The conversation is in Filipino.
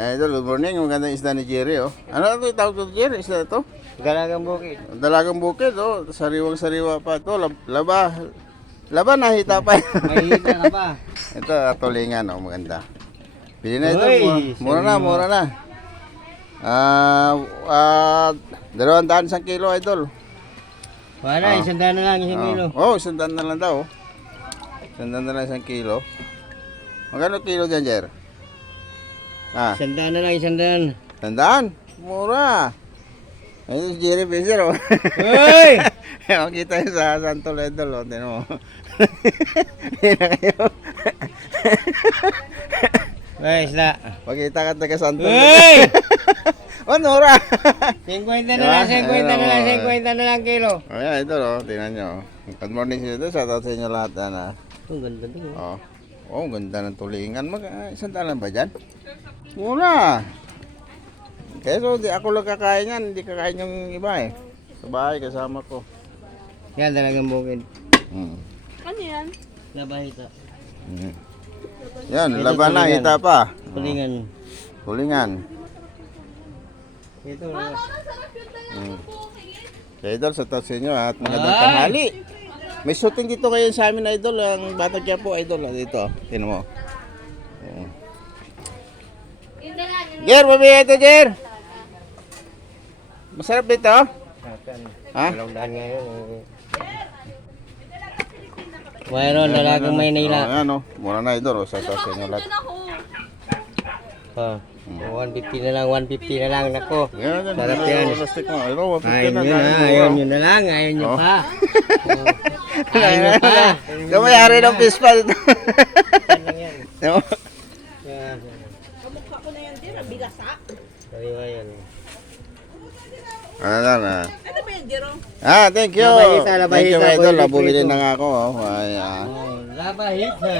Idol, good morning. Magandang isda ni Jerry, oh. Ano ito tawag ko, Jerry? Isda ito? Dalagang bukid. Dalagang bukid, oh. Sariwang-sariwa pa ito. Laba. Laba, nahita pa. Mahihita ka pa. Ito, tulingan, oh. Maganda. Pili na ito. Uy, Mura na. 200 isang kilo, idol. Wala, isang daan na lang, isang kilo. Oh, 100 na lang daw. 100 na lang isang kilo. Magkano kilo dyan, Jer? Isang daan na lang, isang daan. 100? Mura. Ayun si Jerry Fisher, oh. Uy! Makita yun sa Santo Ledol, oh. Tinan mo. Yan na kayo. Uy, isla. Makita ka taga Santo Uy! Ledol. Oh, mura. 50 na lang, 50 na lang, 50 na lang kilo. Ayan, ito, oh. Tingnan nyo. Good morning sa ito. Shoutout sa inyo lahat, ah. Ang ganda din. Oh. Oh, ganda ng tulingan. Isang talan ba dyan? Mura. Kaya so, di ako lang kakain yan. Hindi kakain yung iba, eh. Sa bahay, kasama ko. Yan, dalagang bukid. Ano yan? Labahita. Yan, Ito, laban na, tulingan. hita pa. Tulingan. Tulingan. Ito, Kaya idol, sa taos inyo at magandang tanghali. May shooting dito ngayon sa amin, idol. Ang Batang Quiapo, idol. Dito, tinan mo. Jer, mabigay ito, Jer. Masarap dito. Ha? dalawang daan ngayon. Mayroon, dalagang Maynila. Ayan, oh. Mura na, idol. Sa taos inyo lahat. 150 na lang, 150 na lang. Nako. Yan, Sarap yan. Plastic mo. Ayun, 150 Ayun na. yun na, ayun yun na lang, ayun yun Oh. pa. Ayun yun pa. Kamayari ng pispa dito. Yan lang yan. Yan. Yan. Kamukha ko na yan din, bilasa. Sariwa yan. Ano na. Ano ba yan, Jerome? Thank you. Labahita, Thank you, labahita, idol. boy, Bumili dito. na nga ako. Oh. Ay, Oh, labahit ha.